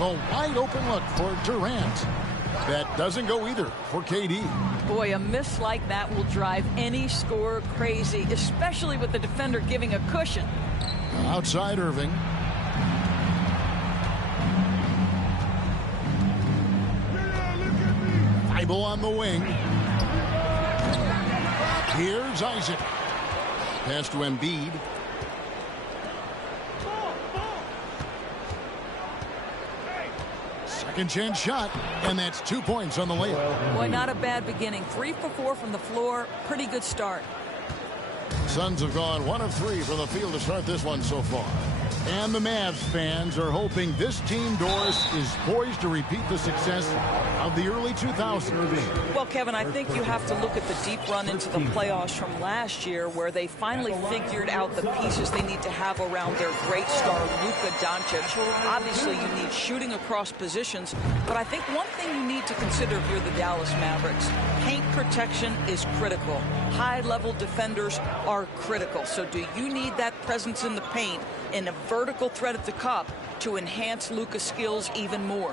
The wide open look for Durant. That doesn't go either for KD. Boy, a miss like that will drive any scorer crazy, especially with the defender giving a cushion. Outside Irving. Bible on the wing. Here's Isaac. Pass to Embiid. Second chance shot, and that's 2 points on the layup. Boy, not a bad beginning. 3 for 4 from the floor. Pretty good start. Suns have gone 1 of 3 from the field to start this one so far. And the Mavs fans are hoping this team, Doris, is poised to repeat the success of the early 2000s. Well, Kevin, I think you have to look at the deep run into the playoffs from last year where they finally figured out the pieces they need to have around their great star, Luka Doncic. Obviously, you need shooting across positions, but I think one thing you need to consider if you're the Dallas Mavericks, paint protection is critical. High-level defenders are critical. So do you need that presence in the paint and a vertical threat at the cup to enhance Luka's skills even more?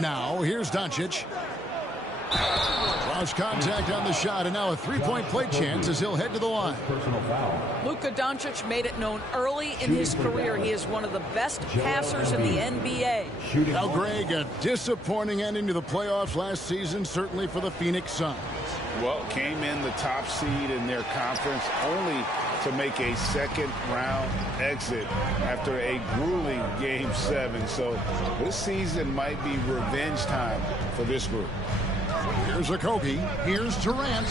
Now, here's Doncic. Cross contact on the shot, and now a three-point play chance as he'll head to the line. Luka Doncic made it known early in his career he is one of the best passers in the NBA. Now, Greg, a disappointing ending to the playoffs last season, certainly for the Phoenix Suns. Well, came in the top seed in their conference only to make a second-round exit after a grueling Game 7. So this season might be revenge time for this group. Here's Okogie. Here's Durant.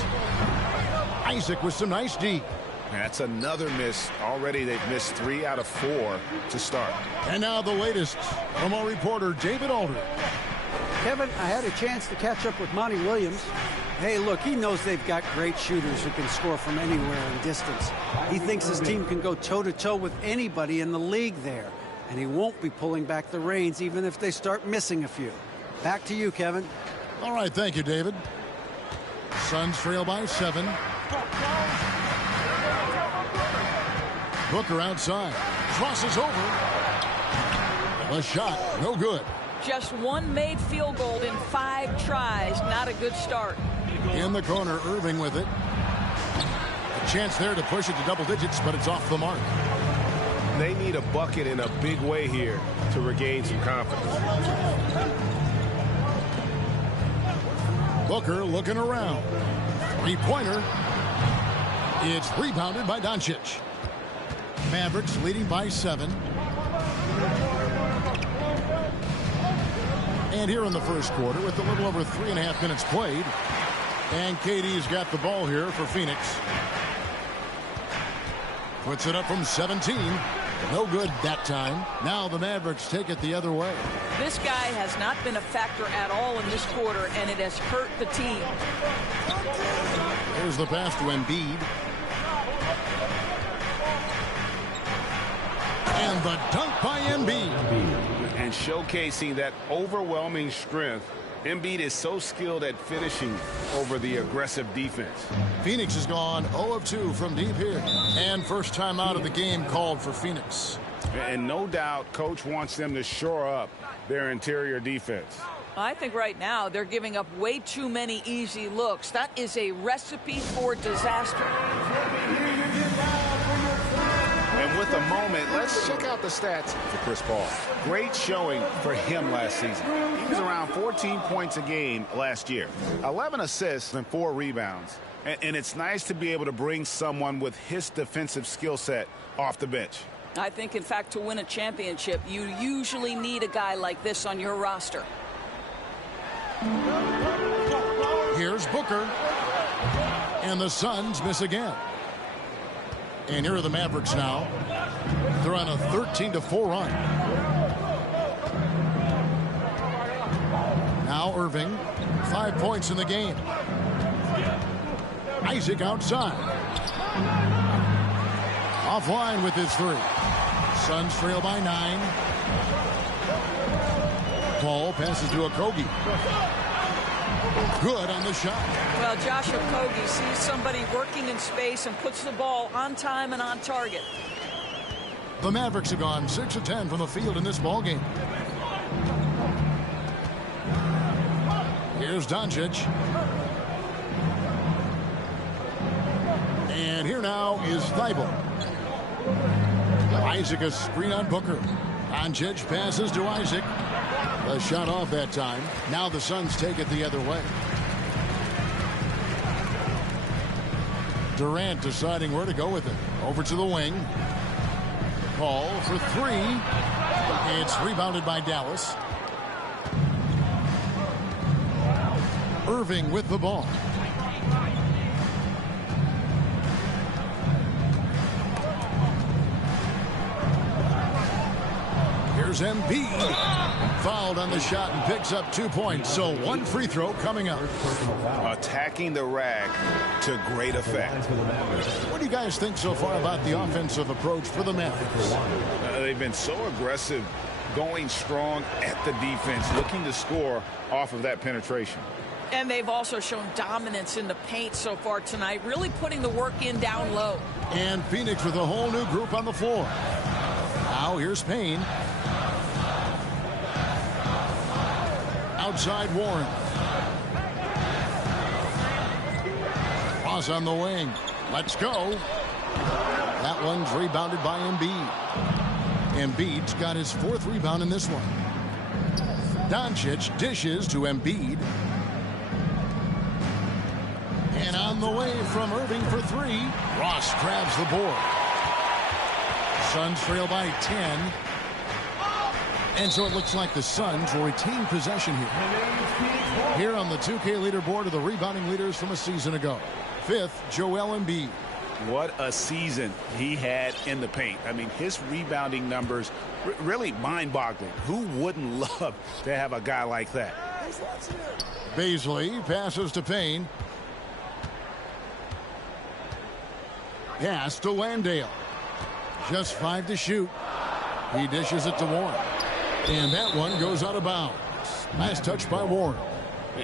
Isaac with some nice D. That's another miss. Already they've missed 3 out of 4 to start. And now the latest from our reporter, David Aldridge. Kevin, I had a chance to catch up with Monty Williams. Hey, look, he knows they've got great shooters who can score from anywhere in distance. He thinks his team can go toe-to-toe with anybody in the league there, and he won't be pulling back the reins even if they start missing a few. Back to you, Kevin. All right, thank you, David. Suns trail by 7. Booker outside. Crosses over. A shot, no good. Just one made field goal in 5 tries. Not a good start. In the corner, Irving with it. A chance there to push it to double digits, but it's off the mark. They need a bucket in a big way here to regain some confidence. Booker looking around. Three-pointer. It's rebounded by Doncic. Mavericks leading by 7. And here in the first quarter with a little over 3.5 minutes played. And KD's got the ball here for Phoenix. Puts it up from 17. No good that time. Now the Mavericks take it the other way. This guy has not been a factor at all in this quarter, and it has hurt the team. There's the pass to Embiid. And the dunk by Embiid. And showcasing that overwhelming strength. Embiid is so skilled at finishing over the aggressive defense. Phoenix has gone 0 of 2 from deep here. And first time out of the game called for Phoenix. And no doubt, Coach wants them to shore up their interior defense. I think right now they're giving up way too many easy looks. That is a recipe for disaster. And with a moment, let's check out the stats for Chris Paul. Great showing for him last season. He was around 14 points a game last year. 11 assists and 4 rebounds. And it's nice to be able to bring someone with his defensive skill set off the bench. I think, in fact, to win a championship, you usually need a guy like this on your roster. Here's Booker. And the Suns miss again. And here are the Mavericks now. They're on a 13-4 run. Now Irving, 5 points in the game. Isaac outside. Offline with his 3. Suns trail by 9. Paul passes to Okogie. Good on the shot. Well, Josh Okogie sees somebody working in space and puts the ball on time and on target. The Mavericks have gone 6 of 10 from the field in this ballgame. Here's Doncic. And here now is Thibault. Isaac a screen on Booker. Doncic passes to Isaac. The shot off that time. Now the Suns take it the other way. Durant deciding where to go with it. Over to the wing. Paul for three. It's rebounded by Dallas. Irving with the ball. Here's Embiid. Fouled on the shot and picks up 2 points. So one free throw coming up. Attacking the rack to great effect. What do you guys think so far about the offensive approach for the Mavericks? They've been so aggressive, going strong at the defense, looking to score off of that penetration. And they've also shown dominance in the paint so far tonight, really putting the work in down low. And Phoenix with a whole new group on the floor. Now here's Payne. Outside Warren. Ross on the wing. Let's go. That one's rebounded by Embiid. Embiid's got his 4th rebound in this one. Doncic dishes to Embiid. And on the way from Irving for 3. Ross grabs the board. Suns trail by 10. And so it looks like the Suns will retain possession here. Here on the 2K leaderboard are the rebounding leaders from a season ago. 5th, Joel Embiid. What a season he had in the paint. I mean, his rebounding numbers really mind-boggling. Who wouldn't love to have a guy like that? Beasley passes to Payne. Pass to Landale. Just 5 to shoot. He dishes it to Warren. And that one goes out of bounds. Nice touch by Warren.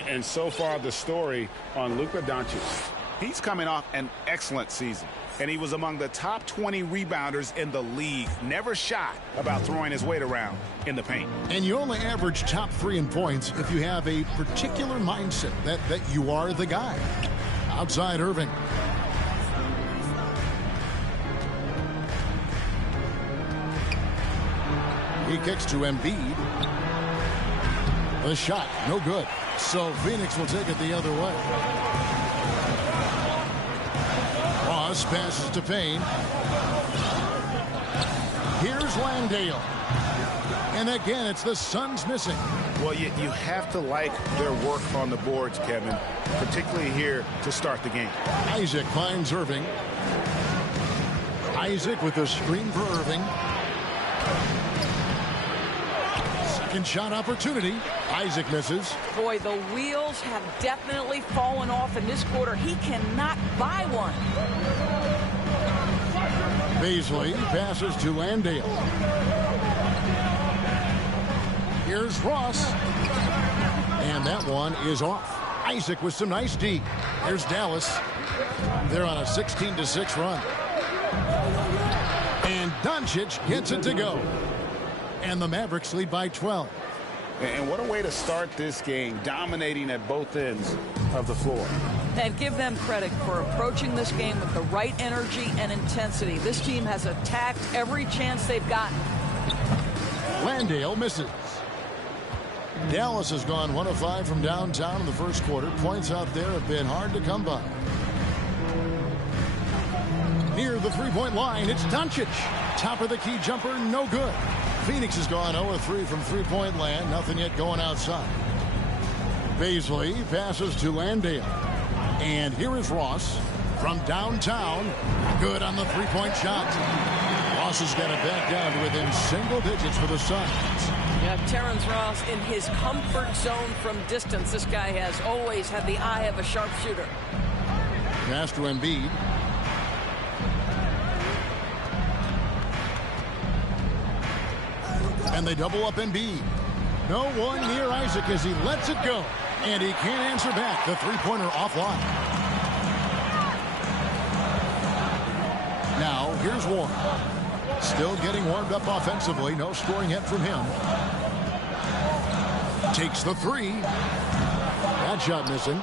And so far the story on Luka Doncic. He's coming off an excellent season. And he was among the top 20 rebounders in the league. Never shy about throwing his weight around in the paint. And you only average top 3 in points if you have a particular mindset that you are the guy. Outside Irving. He kicks to Embiid. The shot, no good. So Phoenix will take it the other way. Ross passes to Payne. Here's Landale. And again, it's the Suns missing. Well, you have to like their work on the boards, Kevin, particularly here to start the game. Isaac finds Irving. Isaac with a screen for Irving. Second shot opportunity. Isaac misses. Boy, the wheels have definitely fallen off in this quarter. He cannot buy one. Beasley passes to Landale. Here's Ross. And that one is off. Isaac with some nice D. Here's Dallas. They're on a 16-6 run. And Doncic gets it to go. And the Mavericks lead by 12. And what a way to start this game, dominating at both ends of the floor. And give them credit for approaching this game with the right energy and intensity. This team has attacked every chance they've gotten. Landale misses. Dallas has gone 1 of 5 from downtown in the first quarter. Points out there have been hard to come by. Near the three-point line, it's Doncic. Top of the key jumper, no good. Phoenix has gone 0 of 3 from three-point land. Nothing yet going outside. Beasley passes to Landale. And here is Ross from downtown. Good on the three-point shot. Ross has got it back down to within single digits for the Suns. Yeah, Terrence Ross in his comfort zone from distance. This guy has always had the eye of a sharpshooter. Pass to Embiid. And they double up Embiid. No one near Isaac as he lets it go. And he can't answer back. The three-pointer offline. Now, here's Warren. Still getting warmed up offensively. No scoring yet from him. Takes the three. That shot missing.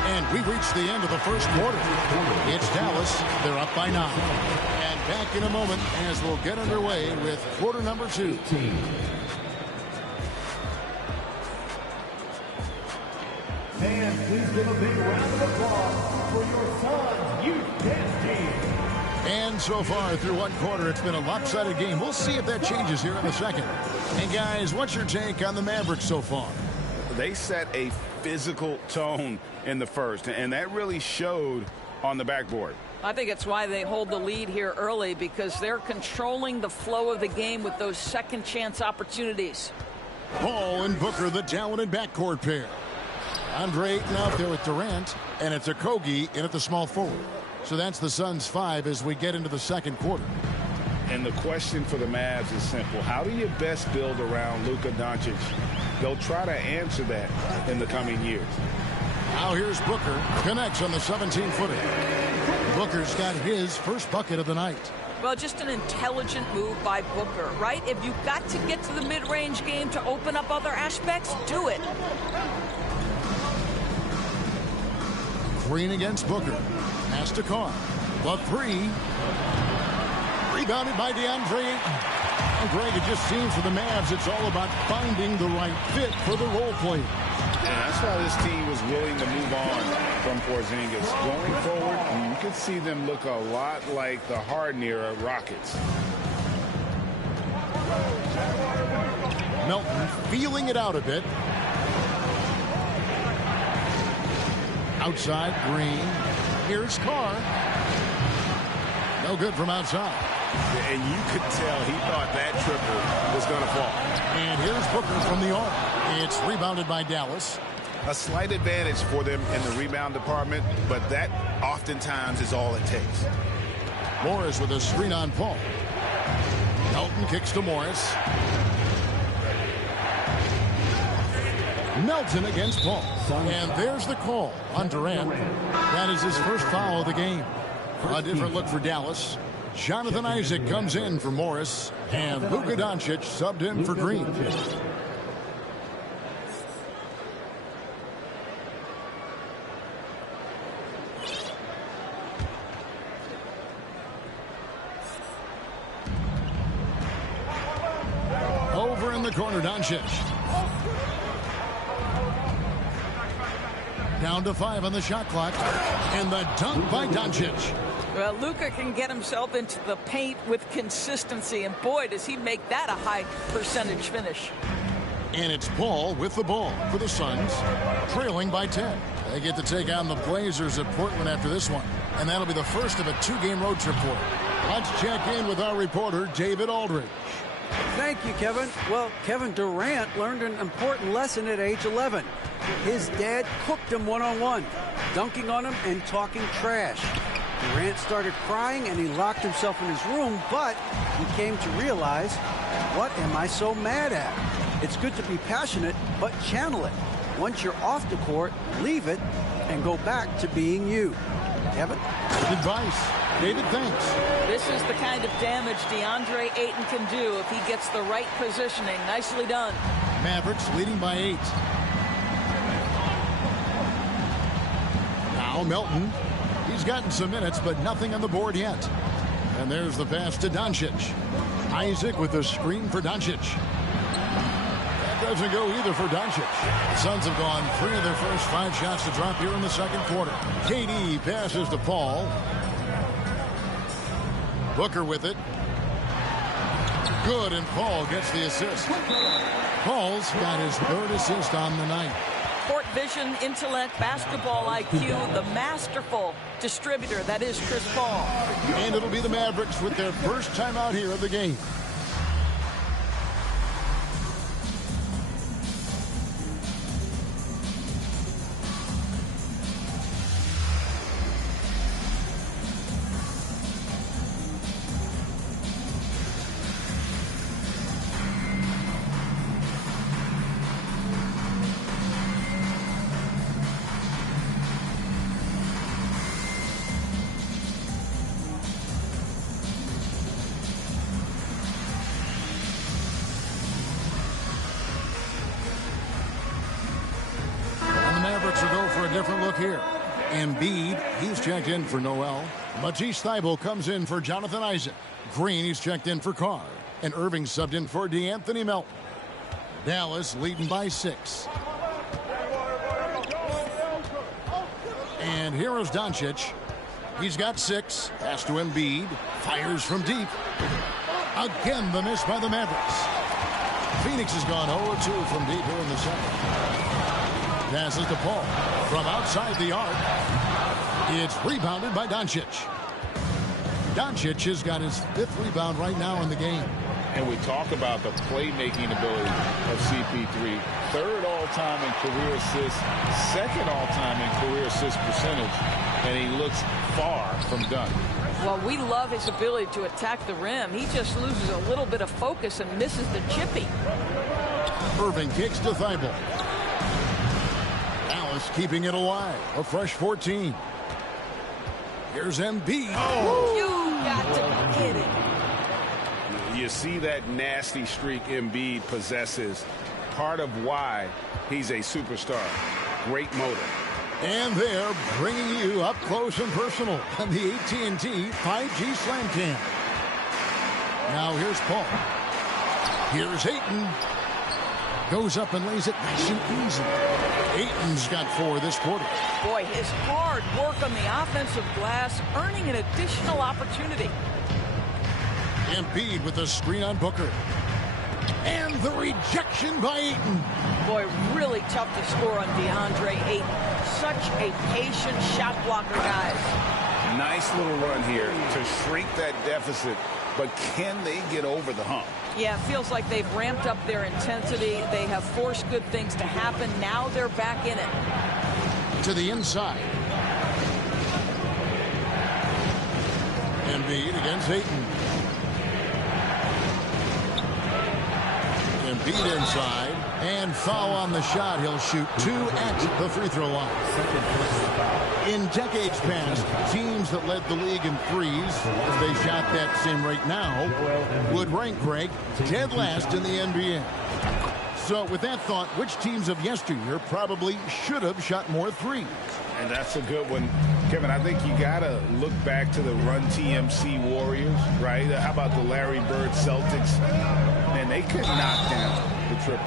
And we reached the end of the first quarter. It's Dallas. They're up by 9. And back in a moment as we'll get underway with quarter number 2. And please give a big round of applause for your son's youth dance team. And so far through one quarter, it's been a lopsided game. We'll see if that changes here in the second. Hey, guys, what's your take on the Mavericks so far? They set a physical tone in the first, and that really showed on the backboard. I think it's why they hold the lead here early, because they're controlling the flow of the game with those second chance opportunities. Paul and Booker, the talented backcourt pair. Andre Ayton out there with Durant, and it's Okogie in at the small forward. So that's the Suns' 5 as we get into the second quarter. And the question for the Mavs is simple. How do you best build around Luka Doncic? They'll try to answer that in the coming years. Now here's Booker. Connects on the 17-footer. Booker's got his first bucket of the night. Well, just an intelligent move by Booker, right? If you've got to get to the mid-range game to open up other aspects, do it. Green against Booker. Pass to Carr. The three. Rebounded by DeAndre Ayton. And Greg, it just seems for the Mavs it's all about finding the right fit for the role player. And that's why this team was willing to move on from Porzingis. Going forward, you could see them look a lot like the Harden-era Rockets. Melton feeling it out a bit. Outside, Green. Here's Carr. No good from outside. And you could tell he thought that triple was going to fall. And here's Booker from the arc. It's rebounded by Dallas. A slight advantage for them in the rebound department, but that oftentimes is all it takes. Morris with a screen on Paul. Melton kicks to Morris. Melton against Paul. And there's the call on Durant. That is his first foul of the game. A different look for Dallas. Jonathan Isaac comes in for Morris. And Luka Doncic subbed in for Green. Over in the corner, Doncic. Down to 5 on the shot clock. And the dunk by Doncic. Well, Luka can get himself into the paint with consistency, and boy, does he make that a high percentage finish. And it's Paul with the ball for the Suns, trailing by 10. They get to take on the Blazers at Portland after this one, and that'll be the first of a 2-game road trip for them. Let's check in with our reporter, David Aldridge. Thank you, Kevin. Well, Kevin Durant learned an important lesson at age 11. His dad cooked him one-on-one, dunking on him and talking trash. Durant started crying and he locked himself in his room, but he came to realize, what am I so mad at? It's good to be passionate, but channel it. Once you're off the court, leave it and go back to being you. Kevin? Good advice. David, thanks. This is the kind of damage DeAndre Ayton can do if he gets the right positioning. Nicely done. Mavericks leading by 8. Now Melton. He's gotten some minutes, but nothing on the board yet. And there's the pass to Doncic. Isaac with the screen for Doncic. That doesn't go either for Doncic. The Suns have gone 3 of their first 5 shots to drop here in the second quarter. KD passes to Paul. Booker with it. Good, and Paul gets the assist. Paul's got his 3rd assist on the night. Court vision, intellect, basketball IQ, the masterful distributor that is Chris Paul. And it'll be the Mavericks with their first time out here of the game. different look here. Embiid, he's checked in for Noel. Matisse Thybulle comes in for Jonathan Isaac. Green, he's checked in for Carr. And Irving subbed in for DeAnthony Melton. Dallas leading by 6. And here is Doncic. He's got 6. Pass to Embiid. Fires from deep. Again, the miss by the Mavericks. Phoenix has gone 0-2 from deep here in the second. Passes to Paul from outside the arc. It's rebounded by Doncic. Doncic has got his 5th rebound right now in the game. And we talk about the playmaking ability of CP3. 3rd all-time in career assists, 2nd all-time in career assist percentage, and he looks far from done. Well, we love his ability to attack the rim. He just loses a little bit of focus and misses the chippy. Irving kicks to Thybulle. Dallas keeping it alive. A fresh 14. Here's Embiid. Oh! You got to be kidding. You see that nasty streak Embiid possesses. Part of why he's a superstar. Great motor. And they're bringing you up close and personal on the AT&T 5G Slam Cam. Now here's Paul. Here's Ayton. Goes up and lays it nice and easy. Ayton's got 4 this quarter. Boy, his hard work on the offensive glass earning an additional opportunity. Embiid with the screen on Booker. And the rejection by Ayton. Boy, really tough to score on DeAndre Ayton. Such a patient shot blocker, guys. Nice little run here to shrink that deficit, but can they get over the hump? Yeah, it feels like they've ramped up their intensity. They have forced good things to happen. Now they're back in it. To the inside. Embiid against Ayton. Embiid inside. And foul on the shot. He'll shoot 2 at the free throw line. In decades past, teams that led the league in threes, if they shot that same rate now, would rank, Greg, dead last in the NBA. So with that thought, which teams of yesteryear probably should have shot more threes? And that's a good one. Kevin, I think you got to look back to the Run TMC Warriors, right? How about the Larry Bird Celtics? Man, they could knock down the triple.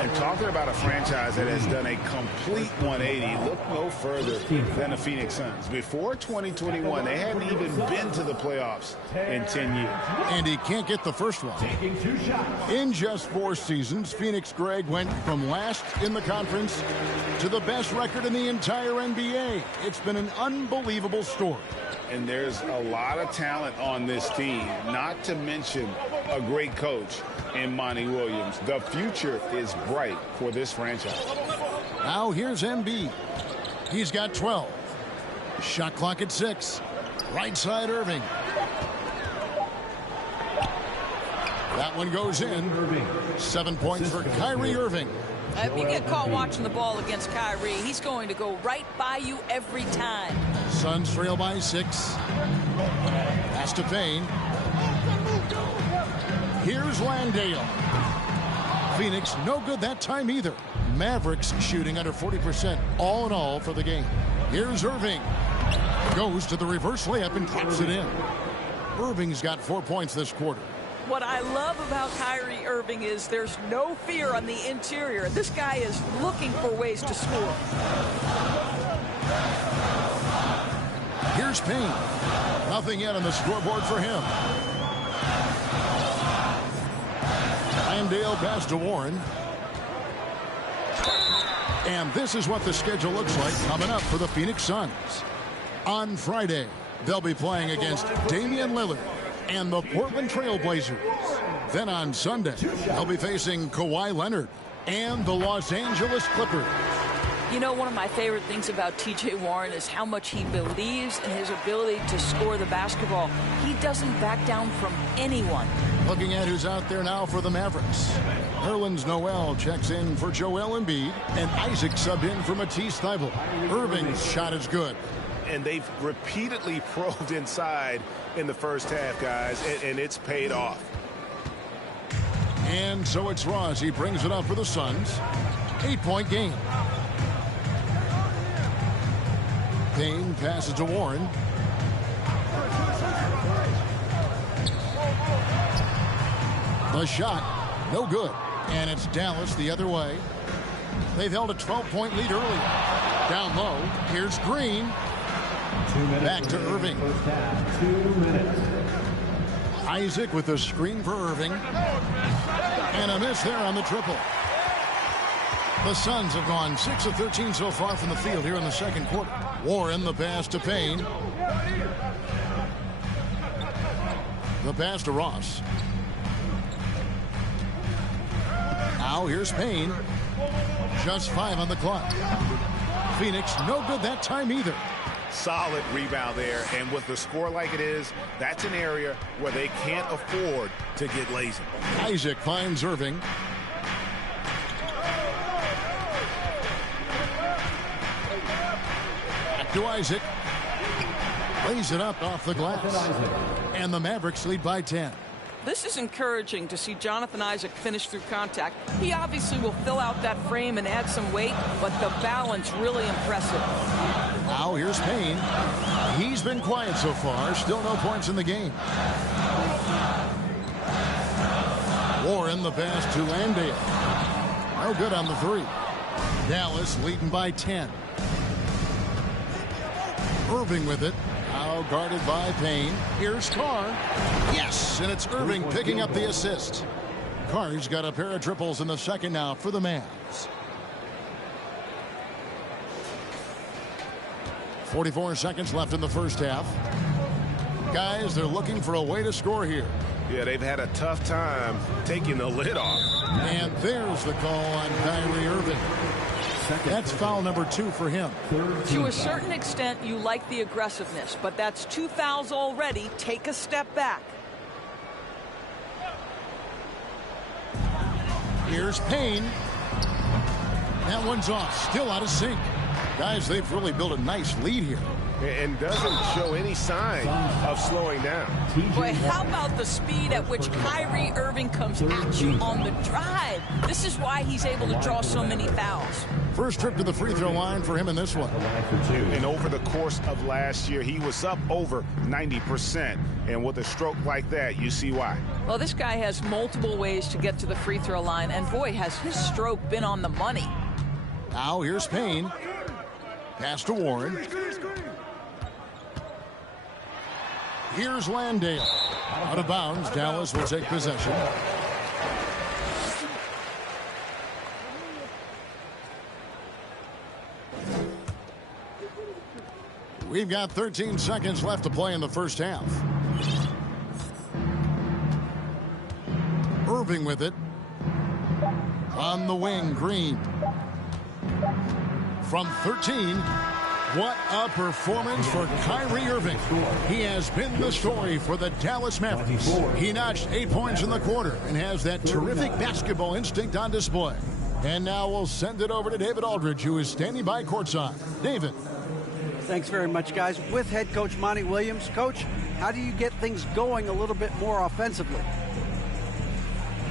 And talking about a franchise that has done a complete 180, look no further than the Phoenix Suns. Before 2021, they hadn't even been to the playoffs in 10 years. And he can't get the first one. In just 4 seasons, Phoenix, Greg, went from last in the conference to the best record in the entire NBA. It's been an unbelievable story. And there's a lot of talent on this team, not to mention a great coach in Monty Williams. The future is bright for this franchise. Now here's Embiid. He's got 12. Shot clock at 6. Right side Irving. That one goes in. 7 points for Kyrie Irving. If you get caught watching the ball against Kyrie, he's going to go right by you every time. Suns trail by 6. Pass to Payne. Here's Landale. Phoenix no good that time either. Mavericks shooting under 40% all in all for the game. Here's Irving. Goes to the reverse layup and taps it in. Irving's got 4 points this quarter. What I love about Kyrie Irving is there's no fear on the interior. This guy is looking for ways to score. Here's Payne. Nothing yet on the scoreboard for him. Landale pass to Warren. And this is what the schedule looks like coming up for the Phoenix Suns. On Friday, they'll be playing against Damian Lillard and the Portland Trail Blazers. Then on Sunday, they'll be facing Kawhi Leonard and the Los Angeles Clippers. You know, one of my favorite things about T.J. Warren is how much he believes in his ability to score the basketball. He doesn't back down from anyone. Looking at who's out there now for the Mavericks. Nerlens Noel checks in for Joel Embiid, and Isaac subbed in for Matisse Thybulle. Irving's shot is good. And they've repeatedly probed inside in the first half, guys, and it's paid off. And so it's Ross. He brings it up for the Suns. 8-point game. Payne passes to Warren. The shot, no good. And it's Dallas the other way. They've held a 12-point lead earlier. Down low, here's Green. 2 minutes. Back to Irving. First half, 2 minutes. Isaac with the screen for Irving. And a miss there on the triple. The Suns have gone 6 of 13 so far from the field here in the second quarter. Warren, the pass to Payne. The pass to Ross. Now here's Payne. Just 5 on the clock. Phoenix, no good that time either. Solid rebound there, and with the score like it is, that's an area where they can't afford to get lazy. Isaac finds Irving. Back to Isaac. Lays it up off the glass. And the Mavericks lead by 10. This is encouraging to see Jonathan Isaac finish through contact. He obviously will fill out that frame and add some weight, but the balance really impressive. Now here's Payne. He's been quiet so far. Still no points in the game. Warren, the pass to Landale. No good on the three. Dallas leading by 10. Irving with it. Now guarded by Payne. Here's Carr. Yes, and it's Irving picking up the assist. Carr's got a pair of triples in the second now for the Mavs. 44 seconds left in the first half. Guys, they're looking for a way to score here. Yeah, they've had a tough time taking the lid off. And there's the call on Kyrie Irving. That's foul number 2 for him. To a certain extent, you like the aggressiveness, but that's 2 fouls already. Take a step back. Here's Payne. That one's off. Still out of sync. Guys, they've really built a nice lead here. And doesn't show any sign of slowing down. Boy, how about the speed at which Kyrie Irving comes at you on the drive? This is why he's able to draw so many fouls. First trip to the free throw line for him in this one. And over the course of last year, he was up over 90%. And with a stroke like that, you see why. Well, this guy has multiple ways to get to the free throw line, and boy, has his stroke been on the money. Now here's Payne. Pass to Warren. Here's Landale. Out of bounds. Dallas will take possession. We've got 13 seconds left to play in the first half. Irving with it. On the wing, Green. From 13. What a performance for Kyrie Irving. He has been the story for the Dallas Mavericks. He notched 8 points in the quarter and has that terrific basketball instinct on display. And now we'll send it over to David Aldridge, who is standing by courtside. David. Thanks very much, guys. With head coach Monty Williams. Coach, how do you get things going a little bit more offensively?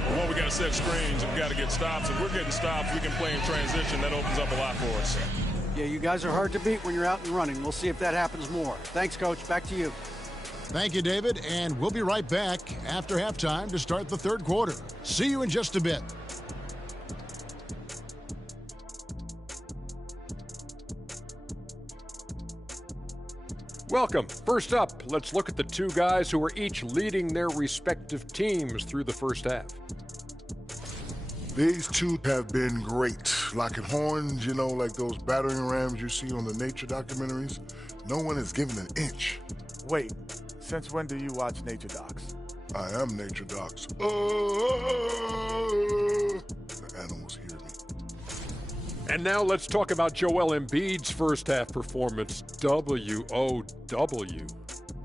Well, we got to set screens and we got to get stops. If we're getting stops, we can play in transition. That opens up a lot for us. Yeah, you guys are hard to beat when you're out and running. We'll see if that happens more. Thanks, Coach. Back to you. Thank you, David. And we'll be right back after halftime to start the third quarter. See you in just a bit. Welcome. First up, let's look at the two guys who are each leading their respective teams through the first half. These two have been great. Locking horns, you know, like those battering rams you see on the nature documentaries. No one is given an inch. Wait, since when do you watch nature docs? I am nature docs. The animals hear me. And now let's talk about Joel Embiid's first half performance. W-O-W.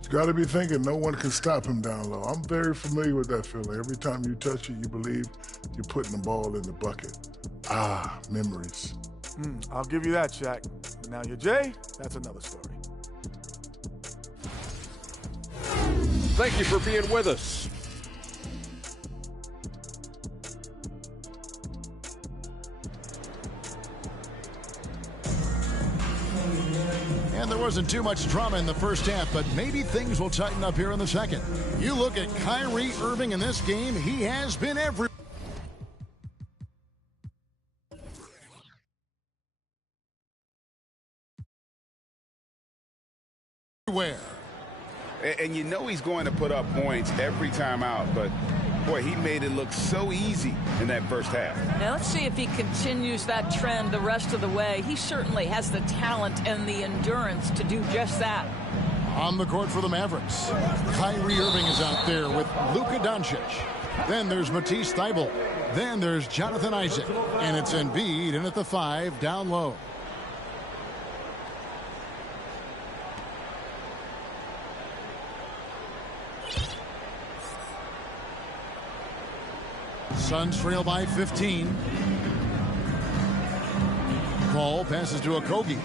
You got to be thinking no one can stop him down low. I'm very familiar with that feeling. Every time you touch it, you believe you're putting the ball in the bucket. Ah, memories. I'll give you that, Shaq. But now you're Jay, that's another story. Thank you for being with us. And there wasn't too much drama in the first half, but maybe things will tighten up here in the second. You look at Kyrie Irving in this game, he has been everywhere. And you know he's going to put up points every time out, but boy, he made it look so easy in that first half. Now let's see if he continues that trend the rest of the way. He certainly has the talent and the endurance to do just that. On the court for the Mavericks, Kyrie Irving is out there with Luka Doncic. Then there's Matisse Thybulle. Then there's Jonathan Isaac. And it's Embiid in at the 5 down low. Suns trail by 15. Paul passes to Okogie.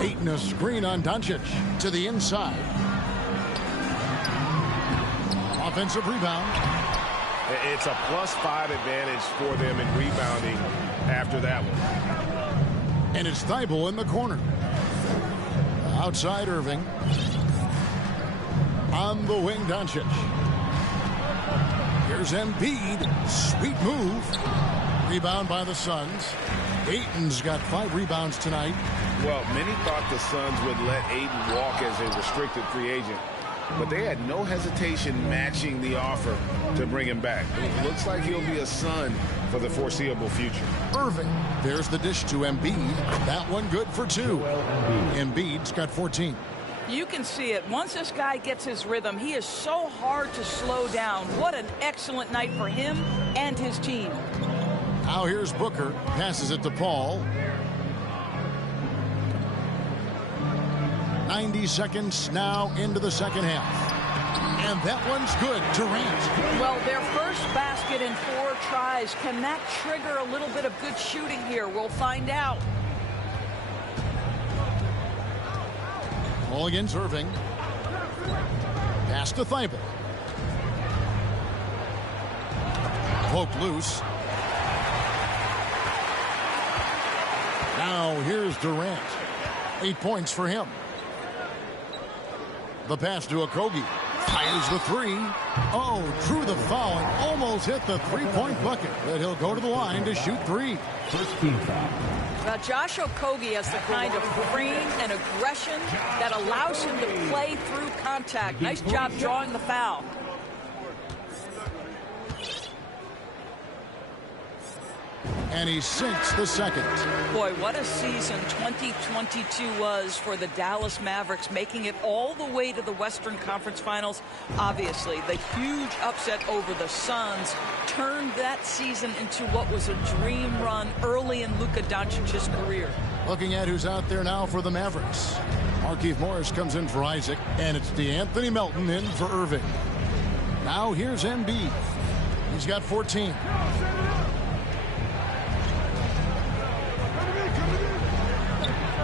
Ayton a screen on Doncic to the inside. Offensive rebound. It's a +5 advantage for them in rebounding after that one. And it's Thybulle in the corner. Outside Irving. On the wing, Doncic. Here's Embiid. Sweet move. Rebound by the Suns. Ayton's got 5 rebounds tonight. Well, many thought the Suns would let Ayton walk as a restricted free agent, but they had no hesitation matching the offer to bring him back. It looks like he'll be a Sun for the foreseeable future. Irving. There's the dish to Embiid. That one good for 2. Embiid's got 14. You can see it. Once this guy gets his rhythm, he is so hard to slow down. What an excellent night for him and his team. Now here's Booker. Passes it to Paul. 90 seconds now into the second half. And that one's good. Durant. Well, their first basket in 4 tries. Can that trigger a little bit of good shooting here? We'll find out. Ball against Irving. Pass to Thybulle. Poked loose. Now here's Durant. 8 points for him. The pass to Okogie. Fires the 3. Oh, drew the foul and almost hit the 3-point bucket. But he'll go to the line to shoot 3. First team foul. Now, Josh Okogie has the kind of frame and aggression that allows him to play through contact. Nice job drawing the foul. And he sinks the second. Boy, what a season 2022 was for the Dallas Mavericks, making it all the way to the Western Conference Finals. Obviously, the huge upset over the Suns turned that season into what was a dream run early in Luka Doncic's career. Looking at who's out there now for the Mavericks. Markieff Morris comes in for Isaac, and it's DeAnthony Melton in for Irving. Now here's Embiid. He's got 14.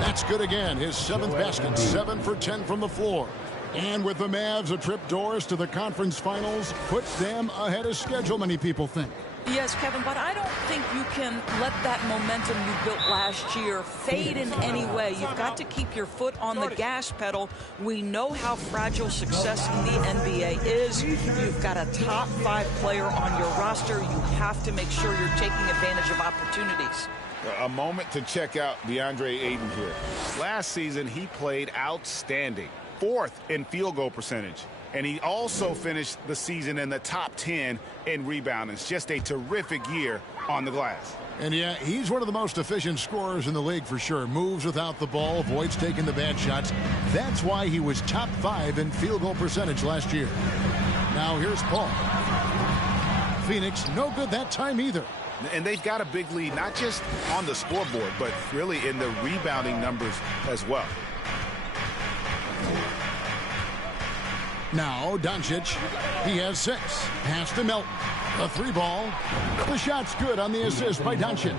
That's good again. His 7th basket. 7 for 10 from the floor. And with the Mavs, a trip doors to the conference finals puts them ahead of schedule, many people think. Yes, Kevin, but I don't think you can let that momentum you built last year fade in any way. You've got to keep your foot on the gas pedal. We know how fragile success in the NBA is. You've got a top 5 player on your roster. You have to make sure you're taking advantage of opportunities. A moment to check out DeAndre Ayton here. Last season, he played outstanding. 4th in field goal percentage. And he also finished the season in the top 10 in rebounding. It's just a terrific year on the glass. And yeah, he's one of the most efficient scorers in the league for sure. Moves without the ball, avoids taking the bad shots. That's why he was top 5 in field goal percentage last year. Now here's Paul. Phoenix, no good that time either. And they've got a big lead, not just on the scoreboard, but really in the rebounding numbers as well. Now Doncic, he has 6. Pass to Melton. The 3 ball. The shot's good on the assist by Doncic.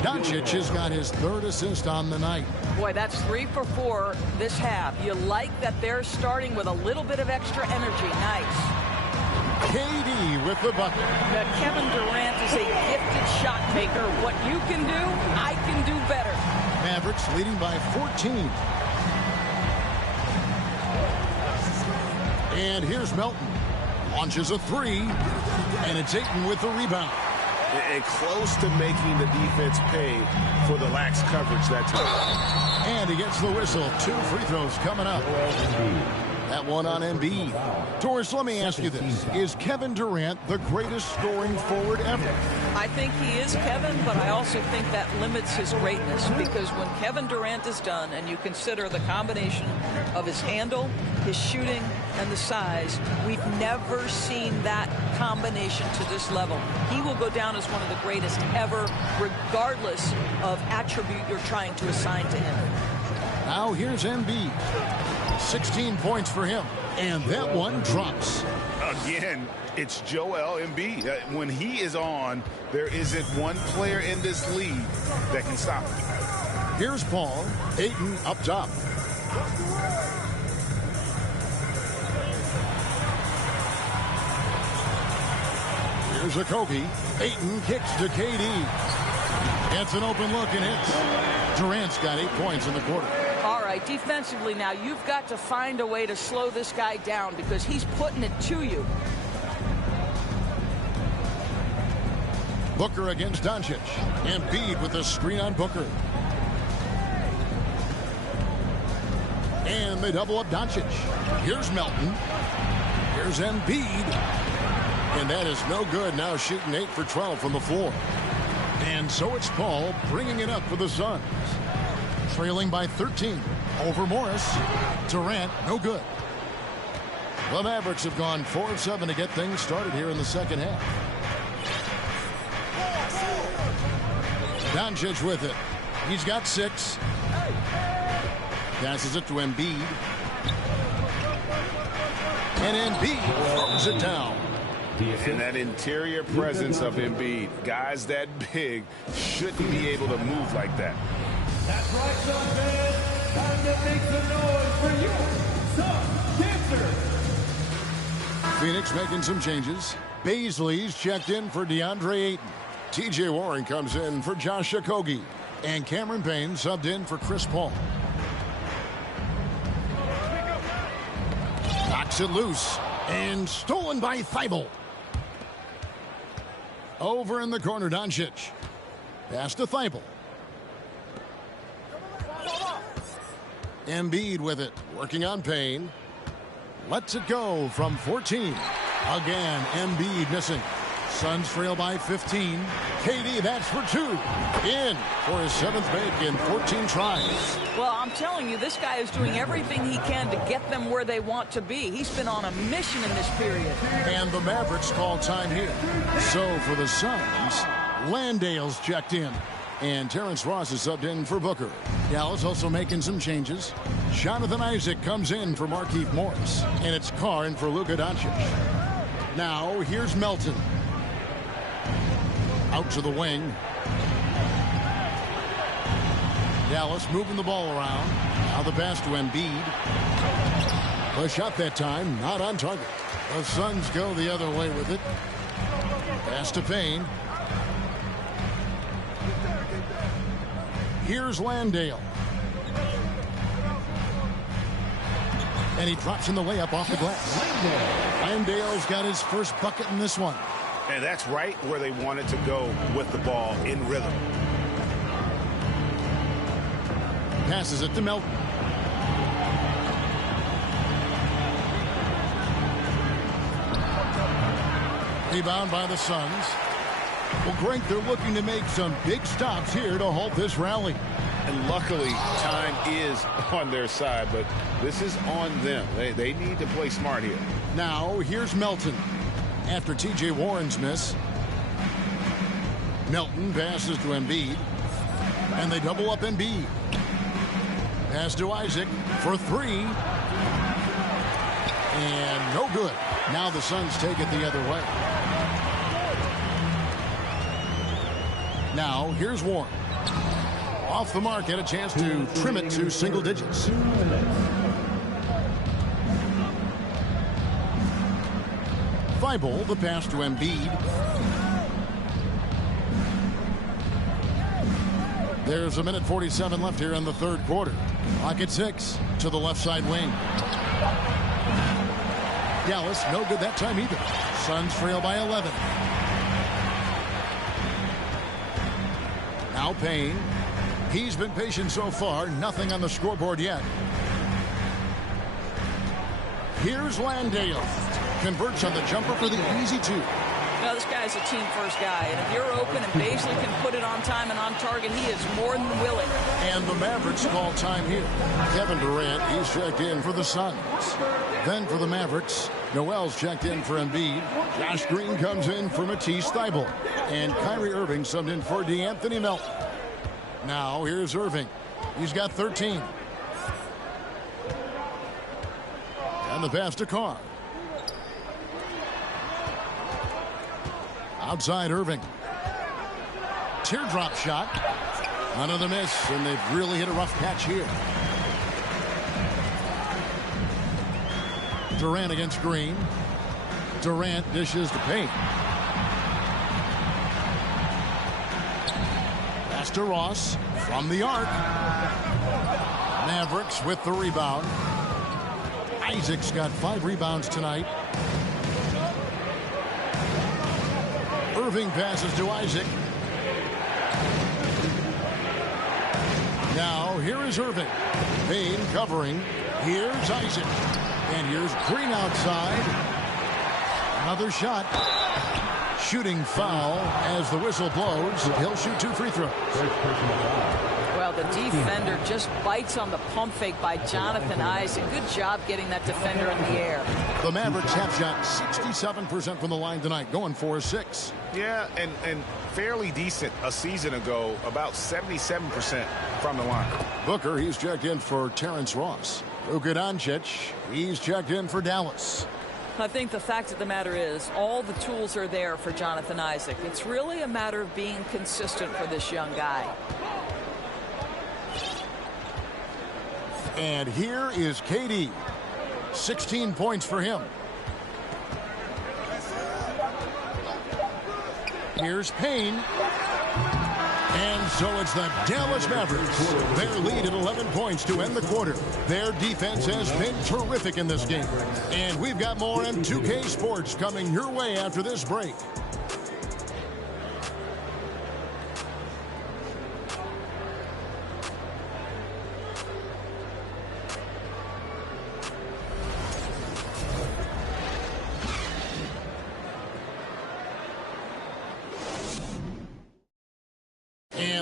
Doncic has got his 3rd assist on the night. Boy, that's 3 for 4 this half. You like that they're starting with a little bit of extra energy. Nice. KD with the bucket. Now, Kevin Durant is a gifted shot maker. What you can do, I can do better. Mavericks leading by 14. And here's Melton. Launches a three, and it's Ayton with the rebound. And close to making the defense pay for the lax coverage that time. And he gets the whistle. 2 free throws coming up. That one on Embiid. Doris, let me ask you this. Is Kevin Durant the greatest scoring forward ever? I think he is, Kevin, but I also think that limits his greatness, because when Kevin Durant is done and you consider the combination of his handle, his shooting, and the size, we've never seen that combination to this level. He will go down as one of the greatest ever, regardless of attribute you're trying to assign to him. Now here's Embiid. 16 points for him. And that one drops. Again, it's Joel Embiid. When he is on, there isn't one player in this league that can stop him. Here's Paul. Ayton up top. Here's Okogie. Ayton kicks to KD. Gets an open look and hits. Durant's got 8 points in the quarter. All right, defensively now, you've got to find a way to slow this guy down, because he's putting it to you. Booker against Doncic. Embiid with a screen on Booker. And they double up Doncic. Here's Melton. Here's Embiid. And that is no good. Now shooting 8 for 12 from the floor. And so it's Paul bringing it up for the Suns. Trailing by 13 over Morris. Durant, no good. The Mavericks have gone 4 of 7 to get things started here in the second half. Doncic with it. He's got 6. Passes it to Embiid. And Embiid throws it down. And that interior presence of Embiid, guys that big, shouldn't be able to move like that. That's right, Sun fans. Time to make some noise for your Sun Dancers. Phoenix making some changes. Baisley's checked in for DeAndre Ayton. T.J. Warren comes in for Josh Okogie. And Cameron Payne subbed in for Chris Paul. Knocks it loose. And stolen by Thibault. Over in the corner, Doncic. Pass to Thibault. Embiid with it. Working on Payne. Lets it go from 14. Again, Embiid missing. Suns trail by 15. KD, that's for 2. In for his 7th make in 14 tries. Well, I'm telling you, this guy is doing everything he can to get them where they want to be. He's been on a mission in this period. And the Mavericks call time here. So for the Suns, Landale's checked in. And Terrence Ross is subbed in for Booker. Dallas also making some changes. Jonathan Isaac comes in for Markieff Morris. And it's Carr in for Luka Doncic. Now, here's Melton. Out to the wing. Dallas moving the ball around. Now the pass to Embiid. A shot that time, not on target. The Suns go the other way with it. Pass to Payne. Here's Landale. And he drops in the layup off the glass. Landale's got his first bucket in this one. And that's right where they wanted to go with the ball in rhythm. Passes it to Melton. Rebound by the Suns. Well, Greg, they're looking to make some big stops here to halt this rally. And luckily, time is on their side, but this is on them. They need to play smart here. Now, here's Melton. After T.J. Warren's miss. Melton passes to Embiid. And they double up Embiid. Pass to Isaac for 3. And no good. Now the Suns take it the other way. Now, here's Warren. Off the mark, had a chance to trim it to single digits. Thibault, the pass to Embiid. There's a minute 47 left here in the third quarter. Clock at 6 to the left side wing. Dallas, no good that time either. Suns trail by 11. Now Payne. He's been patient so far. Nothing on the scoreboard yet. Here's Landale. Converts on the jumper for the easy two. Now, this guy's a team-first guy, and if you're open and Baisley can put it on time and on target, he is more than willing. And the Mavericks call time here. Kevin Durant, he's checked in for the Suns. Then for the Mavericks, Noel's checked in for Embiid. Josh Green comes in for Matisse Thybulle. And Kyrie Irving subbed in for DeAnthony Melton. Now, here's Irving. He's got 13. And the pass to Carr. Outside Irving. Teardrop shot. Another miss, and they've really hit a rough patch here. Durant against Green. Durant dishes to Payne. Pass to Ross from the arc. Mavericks with the rebound. Isaac's got 5 rebounds tonight. Irving passes to Isaac. Now here is Irving. Payne covering. Here's Isaac. And here's Green outside. Another shot. Shooting foul as the whistle blows. He'll shoot 2 free throws. Well, the defender just bites on the pump fake by Jonathan Isaac. Good job getting that defender in the air. The Mavericks have shot 67% from the line tonight, going 4-6. Yeah, and fairly decent a season ago, about 77% from the line. Booker, he's checked in for Terrence Ross. Luka Doncic, he's checked in for Dallas. I think the fact of the matter is all the tools are there for Jonathan Isaac. It's really a matter of being consistent for this young guy. And here is KD. 16 points for him. Here's Payne. And so it's the Dallas Mavericks. Their lead at 11 points to end the quarter. Their defense has been terrific in this game. And we've got more M2K Sports coming your way after this break.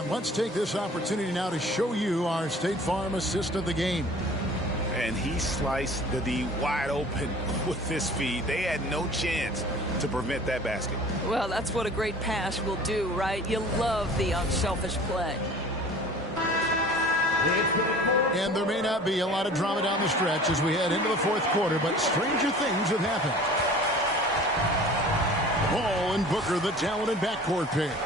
Let's take this opportunity now to show you our State Farm assist of the game. And he sliced the D wide open with this feed. They had no chance to prevent that basket. Well, that's what a great pass will do, right? You love the unselfish play. And there may not be a lot of drama down the stretch as we head into the fourth quarter, but stranger things have happened. Ball and Booker, the talented backcourt pair.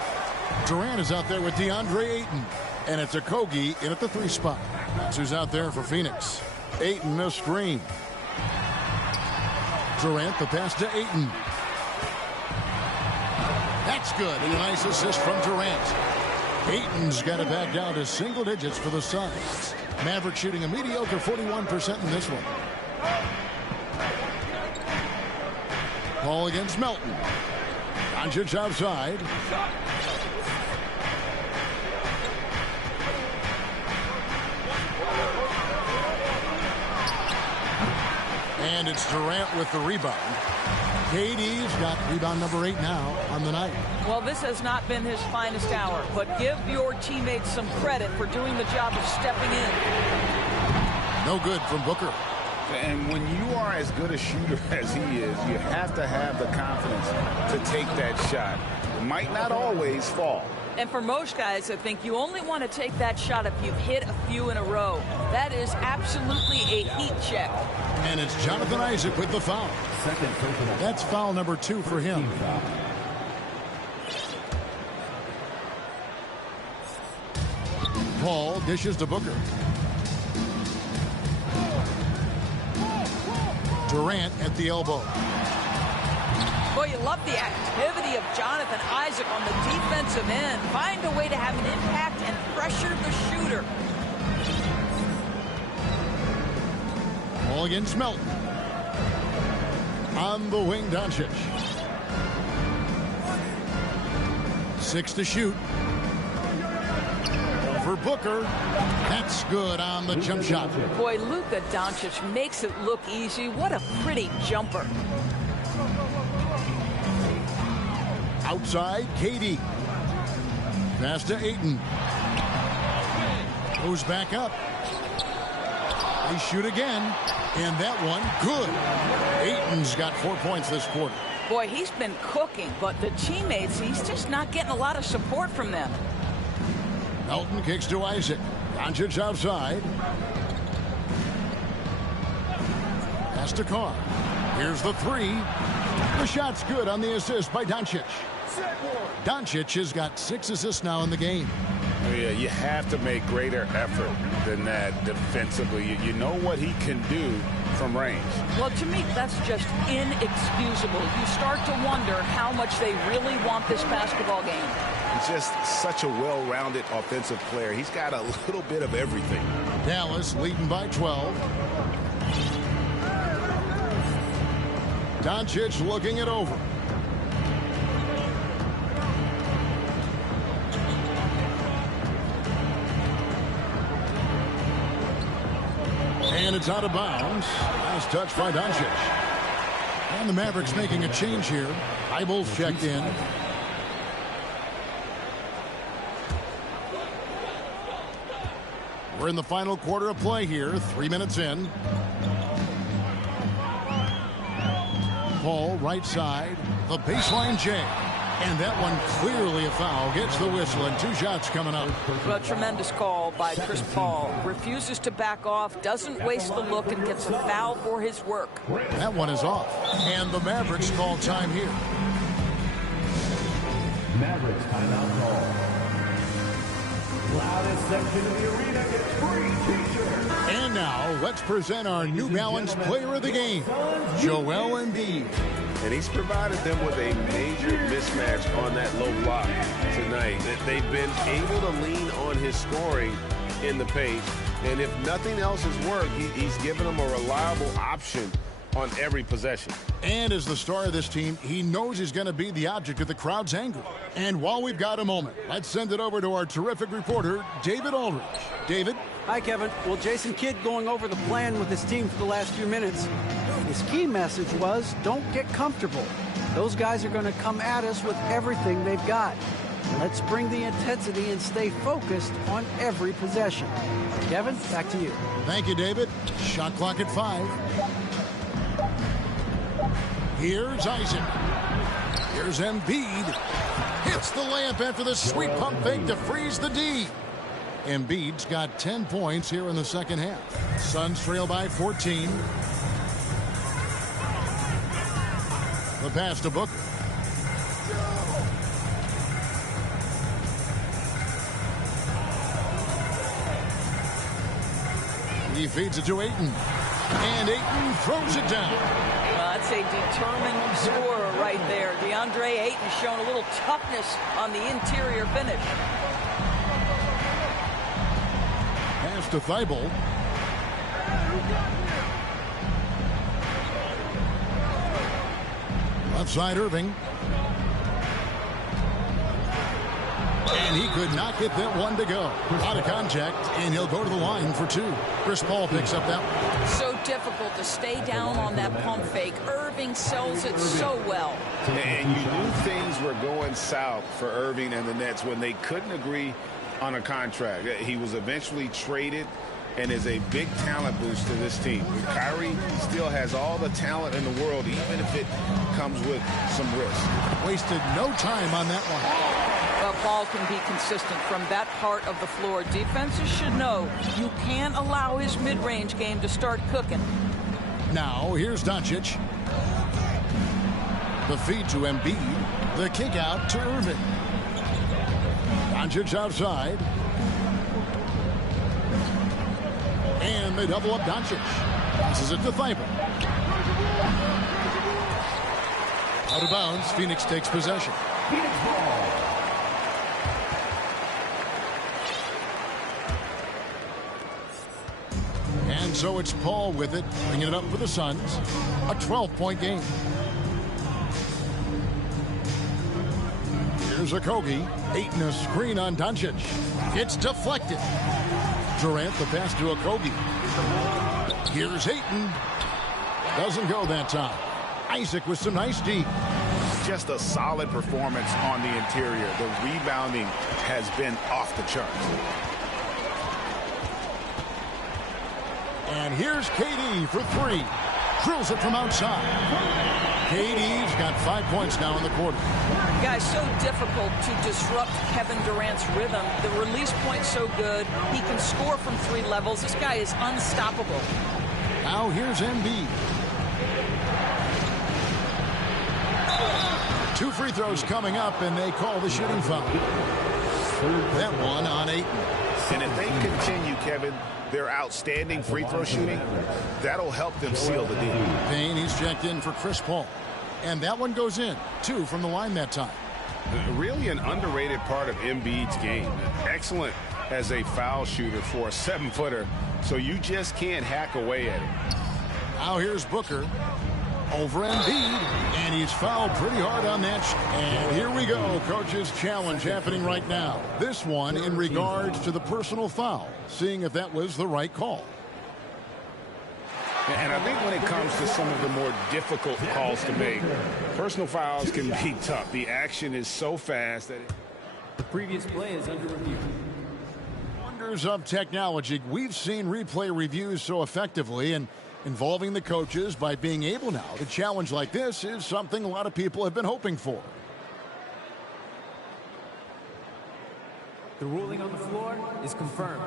Durant is out there with DeAndre Ayton. And it's Okogie in at the 3 spot. That's who's out there for Phoenix. Ayton a screen. Durant the pass to Ayton. That's good. And a nice assist from Durant. Ayton's got it back down to single digits for the Suns. Maverick shooting a mediocre 41% in this one. Ball against Melton. Doncic outside. And it's Durant with the rebound. KD's got rebound number 8 now on the night. Well, this has not been his finest hour, but give your teammates some credit for doing the job of stepping in. No good from Booker. And when you are as good a shooter as he is, you have to have the confidence to take that shot. It might not always fall. And for most guys, I think you only want to take that shot if you've hit a few in a row. That is absolutely a heat check. And it's Jonathan Isaac with the foul. That's foul number 2 for him. Paul dishes to Booker. Durant at the elbow. Boy, you love the activity of Jonathan Isaac on the defensive end. Find a way to have an impact and pressure the shooter. Ball against Melton. On the wing, Doncic. 6 to shoot. Over Booker. That's good on the jump shot. Boy, Luka Doncic makes it look easy. What a pretty jumper. Outside, KD. Pass to Ayton. Goes back up. They shoot again. And that one, good. Ayton's got 4 points this quarter. Boy, he's been cooking, but the teammates, he's just not getting a lot of support from them. Melton kicks to Isaac. Doncic outside. Pass to Carr. Here's the three. The shot's good on the assist by Doncic. Doncic has got 6 assists now in the game. Yeah, you have to make greater effort than that defensively. You know what he can do from range. Well, to me, that's just inexcusable. You start to wonder how much they really want this basketball game. He's just such a well-rounded offensive player. He's got a little bit of everything. Dallas leading by 12. Doncic looking it over. And it's out of bounds. Last touch by Doncic. And the Mavericks making a change here. Eibel's checked in. We're in the final quarter of play here. 3 minutes in. Paul, right side. The baseline J. And that one clearly a foul. Gets the whistle and 2 shots coming up. Well, tremendous call by Chris Paul. Refuses to back off, doesn't waste the look, and gets a foul for his work. That one is off. And the Mavericks call time here. Mavericks timeout call. Loudest section of the arena gets free t-shirts. And now, let's present our New Balance player of the game, Joel Embiid. And he's provided them with a major mismatch on that low block tonight. They've been able to lean on his scoring in the paint. And if nothing else has worked, he's given them a reliable option on every possession. And as the star of this team, he knows he's going to be the object of the crowd's anger. And while we've got a moment, let's send it over to our terrific reporter, David Aldridge. David? Hi, Kevin. Well, Jason Kidd going over the plan with his team for the last few minutes. His key message was, don't get comfortable. Those guys are going to come at us with everything they've got. Let's bring the intensity and stay focused on every possession. Kevin, back to you. Thank you, David. Shot clock at 5. Here's Isaac. Here's Embiid. Hits the layup after the sweet pump fake to freeze the D. Embiid's got 10 points here in the second half. Suns trail by 14. The pass to Booker. He feeds it to Ayton. And Ayton throws it down. That's a determined scorer right there. DeAndre Ayton showing a little toughness on the interior finish. Pass to Thibault. Left side Irving. And he could not get that one to go. Out of contact, and he'll go to the line for 2. Chris Paul picks up that one. So difficult to stay down on that pump fake. Irving sells it so well. And you knew things were going south for Irving and the Nets when they couldn't agree on a contract. He was eventually traded and is a big talent boost to this team. Kyrie still has all the talent in the world, even if it comes with some risk. Wasted no time on that one. Well, Paul can be consistent from that part of the floor. Defenses should know you can't allow his mid-range game to start cooking. Now, here's Doncic. The feed to Embiid. The kick out to Irving. Doncic outside. And they double up Doncic. Passes it to Thibault. Out of bounds, Phoenix takes possession. Phoenix ball. And so it's Paul with it, bringing it up for the Suns. A 12-point game. Here's Okogie. Ayton a screen on Doncic. It's deflected. Durant the pass to Okogie. Here's Ayton. Doesn't go that time. Isaac with some nice D. Just a solid performance on the interior. The rebounding has been off the charts. And here's KD for three. Drills it from outside. KD's got 5 points now in the quarter. Guys, so difficult to disrupt Kevin Durant's rhythm. The release point's so good. He can score from 3 levels. This guy is unstoppable. Now here's Embiid. 2 free throws coming up, and they call the shooting foul. That one on Ayton. And if they continue, Kevin, their outstanding free throw shooting, that'll help them seal the deal. Payne, he's checked in for Chris Paul. And that one goes in. 2 from the line that time. Really an underrated part of Embiid's game. Excellent as a foul shooter for a 7-footer, so you just can't hack away at it. Now here's Booker. Over Embiid, and he's fouled pretty hard on that. And here we go, coach's challenge happening right now. This one in regards to the personal foul, seeing if that was the right call. And I think when it comes to some of the more difficult calls to make, personal fouls can be tough. The action is so fast that The previous play is under review. Wonders of technology. We've seen replay reviews so effectively, and involving the coaches by being able now to challenge like this is something a lot of people have been hoping for. The ruling on the floor is confirmed.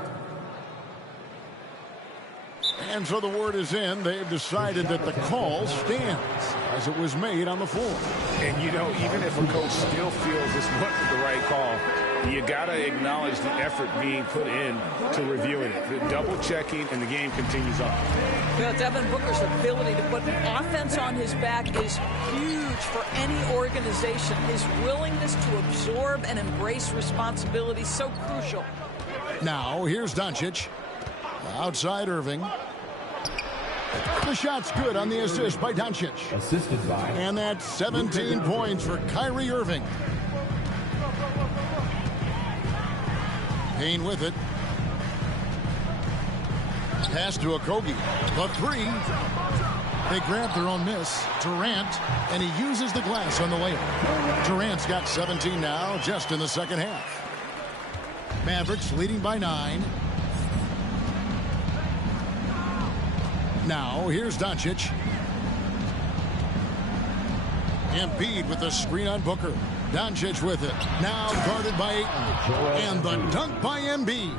And so the word is in. They've decided that the call stands as it was made on the floor. And, you know, even if a coach still feels this wasn't the right call, you got to acknowledge the effort being put in to reviewing it. The double checking, and the game continues on. You know, Devin Booker's ability to put offense on his back is huge for any organization. His willingness to absorb and embrace responsibility is so crucial. Now, here's Doncic. Outside Irving. The shot's good on the assist by Doncic. Assisted by. And that's 17 points for Kyrie Irving. Payne with it. Pass to Okogie. The 3. They grab their own miss. Durant, and he uses the glass on the layup. Durant's got 17 now, just in the second half. Mavericks leading by 9. Now, here's Doncic. Embiid with the screen on Booker. Doncic with it. Now guarded by Ayton. And the dunk by Embiid.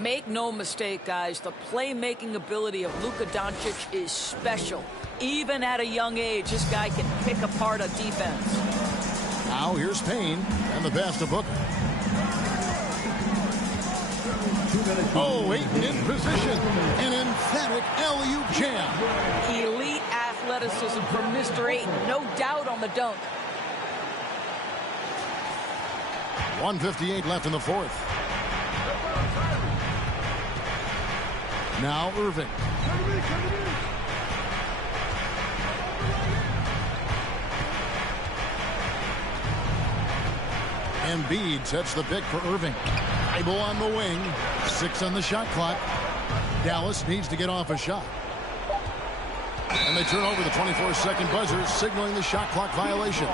Make no mistake, guys, the playmaking ability of Luka Doncic is special. Even at a young age, this guy can pick apart a defense. Now here's Payne, and the pass to Booker. Oh, Ayton in position. An emphatic alley-oop jam. Elite athleticism from Mr. Ayton. No doubt on the dunk. 1:58 left in the fourth. Now Irving. Embiid sets the pick for Irving. Bible on the wing. 6 on the shot clock. Dallas needs to get off a shot. And they turn over the 24-second buzzer, signaling the shot clock violation.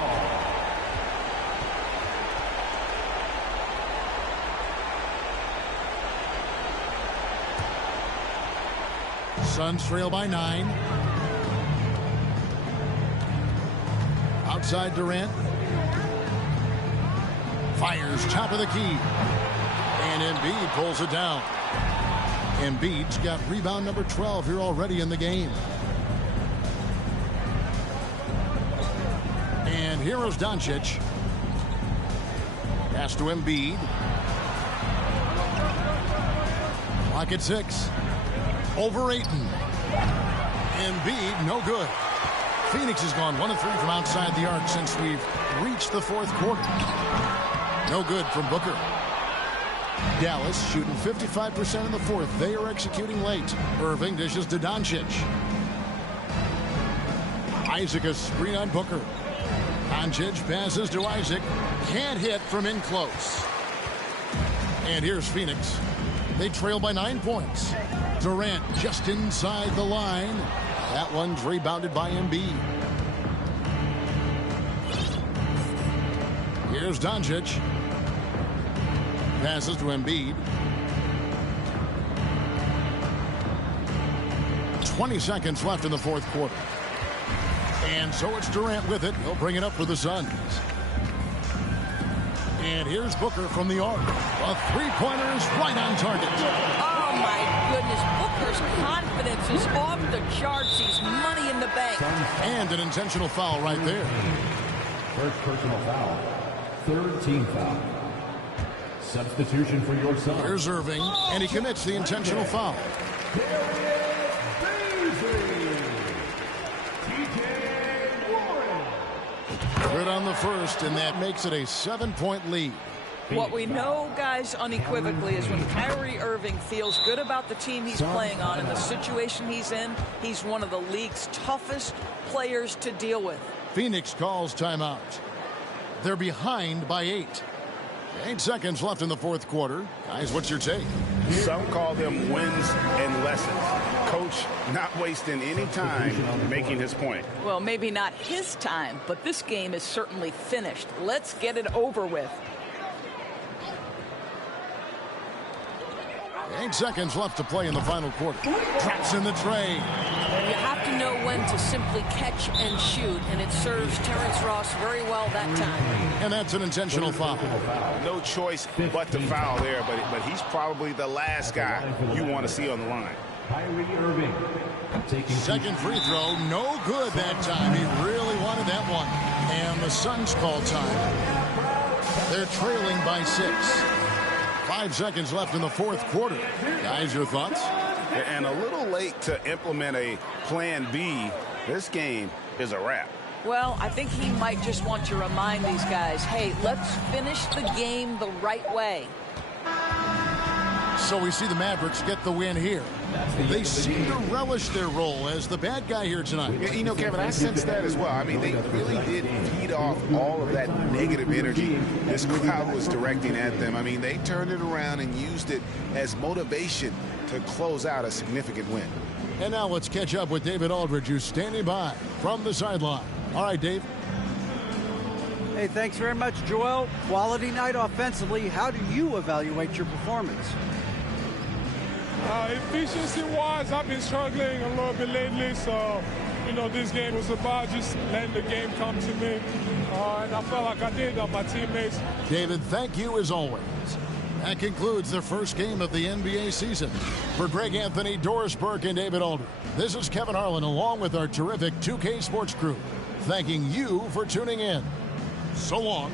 Suns trail by 9. Outside Durant. Fires top of the key. And Embiid pulls it down. Embiid's got rebound number 12 here already in the game. And here is Doncic. Pass to Embiid. Clock at 6. Over Ayton. Embiid, no good. Phoenix has gone 1 of 3 from outside the arc since we've reached the fourth quarter. No good from Booker. Dallas shooting 55% in the fourth. They are executing late. Irving dishes to Doncic. Isaac a screen on Booker. Doncic passes to Isaac. Can't hit from in close. And here's Phoenix. They trail by 9 points. Durant just inside the line. That one's rebounded by Embiid. Here's Doncic. Passes to Embiid. 20 seconds left in the fourth quarter. And so it's Durant with it. He'll bring it up for the Suns. And here's Booker from the arc. A three-pointer is right on target. Oh, my goodness. Booker's confidence is off the charts. He's money in the bank. And an intentional foul right there. First personal foul. Third team foul. Substitution for your son. Here's Irving, and he commits the intentional foul. Good on the first, and that makes it a 7-point lead. What we know, guys, unequivocally, is when Kyrie Irving feels good about the team he's playing on and the situation he's in, he's one of the league's toughest players to deal with. Phoenix calls timeout. They're behind by 8. 8 seconds left in the fourth quarter. Guys, what's your take? Some call them wins and lessons. Coach not wasting any time making his point. Well, maybe not his time, but this game is certainly finished. Let's get it over with. 8 seconds left to play in the final quarter. Drops in the tray. You have to know when to simply catch and shoot, and it serves Terrence Ross very well that time. And that's an intentional foul. No choice but to foul there, but he's probably the last guy you want to see on the line. Kyrie Irving. Second free throw, no good that time. He really wanted that one. And the Suns call time. They're trailing by 6. 5 seconds left in the fourth quarter. Guys, your thoughts? And a little late to implement a plan B. This game is a wrap. Well, I think he might just want to remind these guys, hey, let's finish the game the right way. So we see the Mavericks get the win here. They seem to relish their role as the bad guy here tonight. Yeah, you know, Kevin, I sense that as well. I mean, they really did feed off all of that negative energy this crowd was directing at them. I mean, they turned it around and used it as motivation to close out a significant win. And now let's catch up with David Aldridge, who's standing by from the sideline. All right, Dave. Hey, thanks very much, Joel. Quality night offensively. How do you evaluate your performance? Efficiency-wise, I've been struggling a little bit lately, so, you know, this game was about just letting the game come to me, and I felt like I did on my teammates. David, thank you as always. That concludes the first game of the NBA season. For Greg Anthony, Doris Burke, and David Aldridge, this is Kevin Harlan along with our terrific 2K Sports crew, thanking you for tuning in. So long.